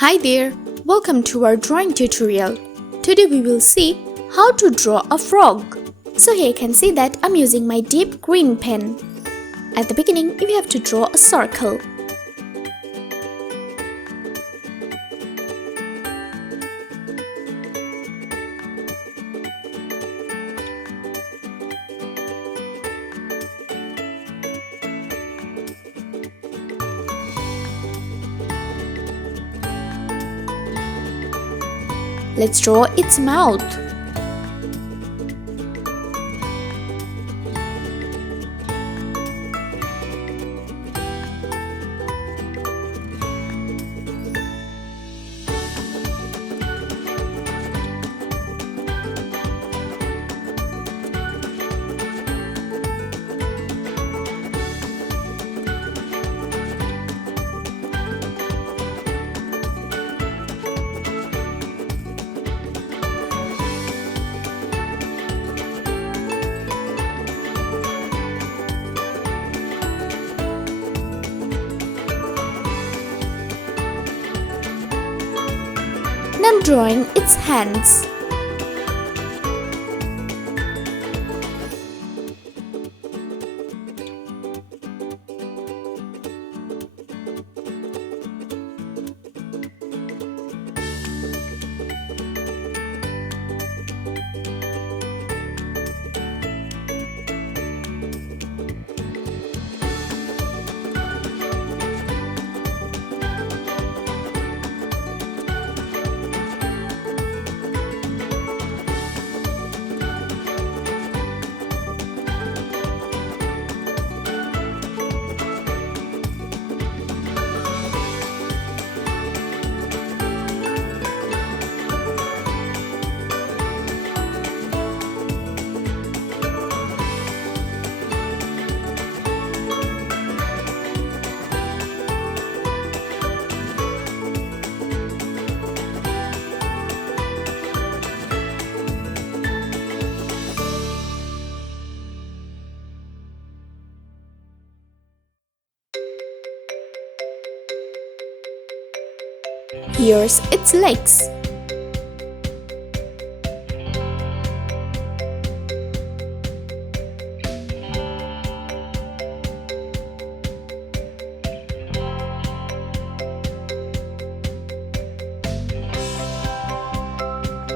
Hi there, welcome to our drawing tutorial. Today we will see how to draw a frog. So here you can see that I'm using my deep green pen. At the beginning, we have to draw a circle. Let's draw its mouth. Now I'm drawing its hands. Here's its legs.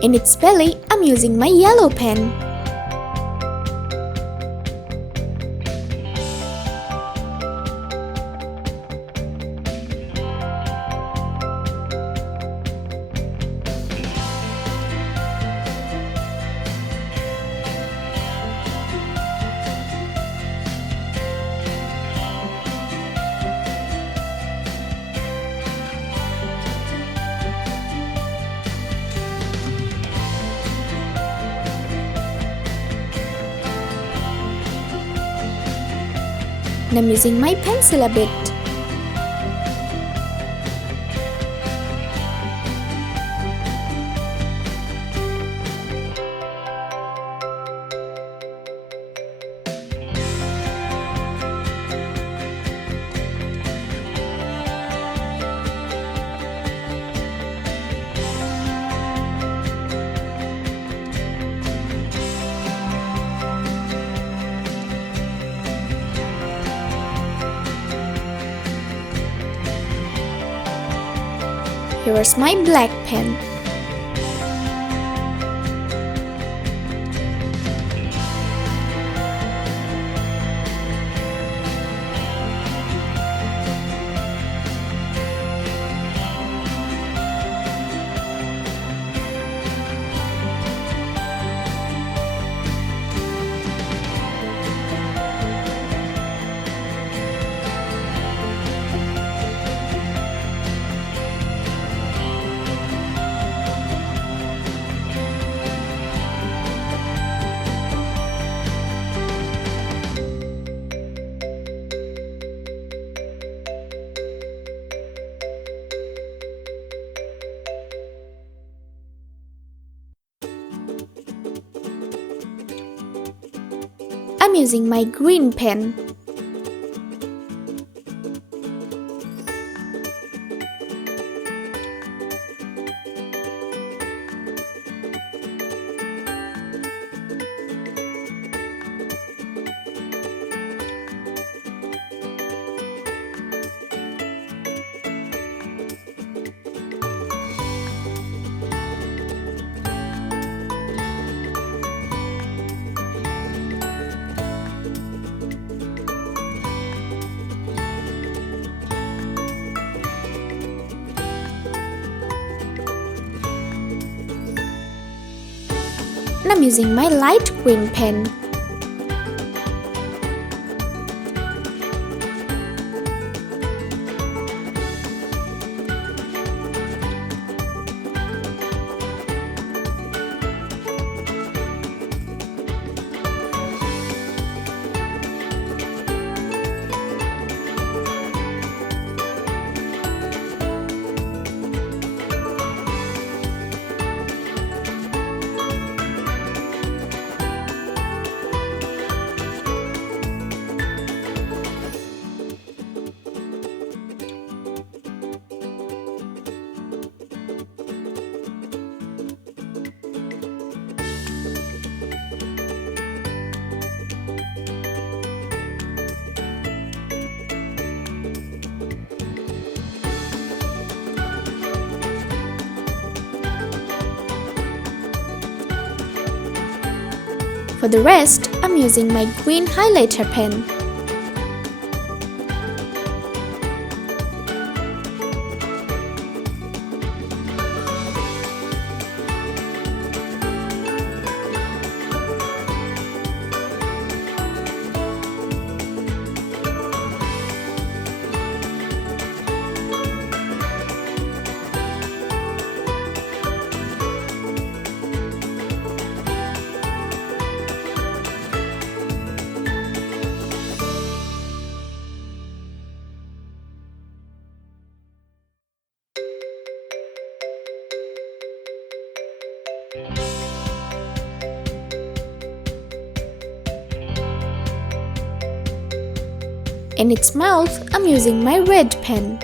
In its belly, I'm using my yellow pen. And I'm using my pencil a bit. Here's my black pen. I'm using my green pen. and I'm using my light green pen. For the rest, I'm using my green highlighter pen. In its mouth, I'm using my red pen.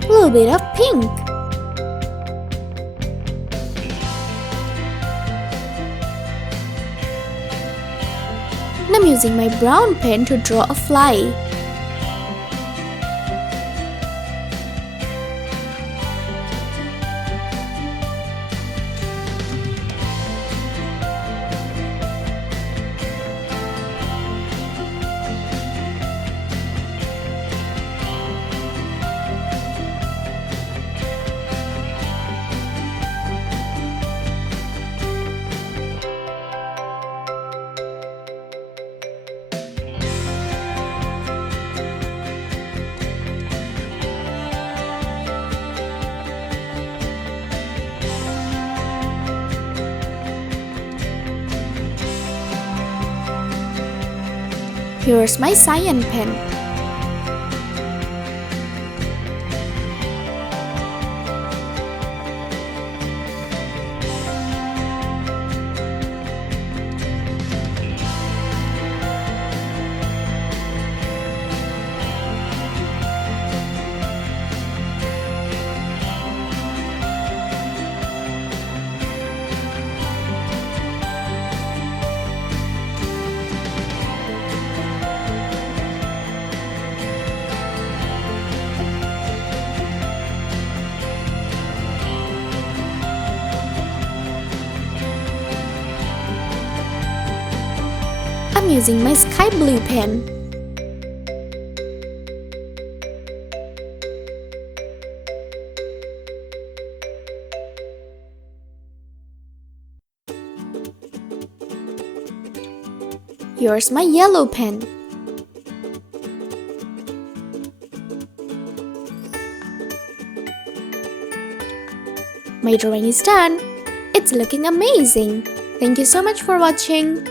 A little bit of pink. And I'm using my brown pen to draw a fly. Here's my cyan pen. I'm using my sky blue pen. Here's my yellow pen. My drawing is done. It's looking amazing. Thank you so much for watching.